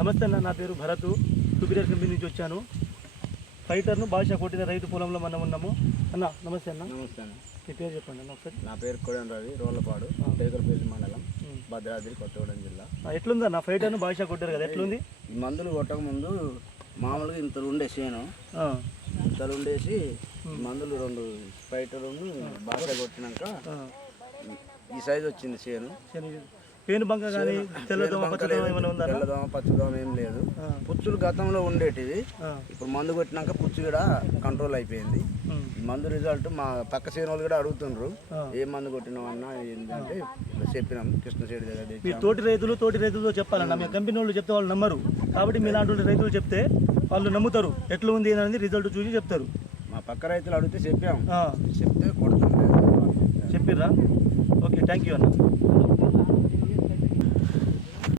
నమస్తే అన్న, నా పేరు భరత్. టూబీలర్ కంపెనీ నుంచి వచ్చాను. ఫైటర్ను భాష కొట్టిన రైతు పొలంలో మనం ఉన్నాము. అన్న నమస్తే అన్న. నమస్తే అన్న. మీ పేరు చెప్పండి అన్న ఒకసారి. నా పేరు కోడెం రవి, రోళ్లపాడు, టేకరపల్లి మండలం, భద్రాద్రి కొత్తగూడెం జిల్లా. ఎట్లుందా నా ఫైటర్ను భాష కొట్టారు కదా, ఎట్లుంది? ఈ మందులు కొట్టక ముందు మామూలుగా ఇంతలు ఉండే చేను, ఇంతలు ఉండేసి మందులు 2 ఫైటర్లు భాష కొట్టినాక ఈ సైజు వచ్చింది చేను. పేను బంక కానీ తెల్లదోమ పచ్చదోమ ఏమైనా ఉందా? తెల్లదోమ పచ్చదోమ ఏం లేదు. పుచ్చులు గతంలో ఉండేటివి, ఇప్పుడు మందు కొట్టినాక పుచ్చు కూడా కంట్రోల్ అయిపోయింది. మందు రిజల్ట్ మా పక్క చేను వాళ్ళు కూడా అడుగుతుండ్రు, ఏ మందు కొట్టినామన్నా ఏంటంటే చెప్పినాం. కృష్ణశేడి దగ్గర మీ తోటి రైతులతో చెప్పాలన్న. మీ కంపెనీ వాళ్ళు చెప్తే వాళ్ళు నమ్మరు, కాబట్టి మీ లాంటి రైతులు చెప్తే వాళ్ళు నమ్ముతారు. ఎట్లా ఉంది అనేది రిజల్ట్ చూసి చెప్తారు. మా పక్క రైతులు అడిగితే చెప్పాము, చెప్తే కొడతాం. చెప్పిర్రా? ఓకే, థ్యాంక్ యూ అన్న.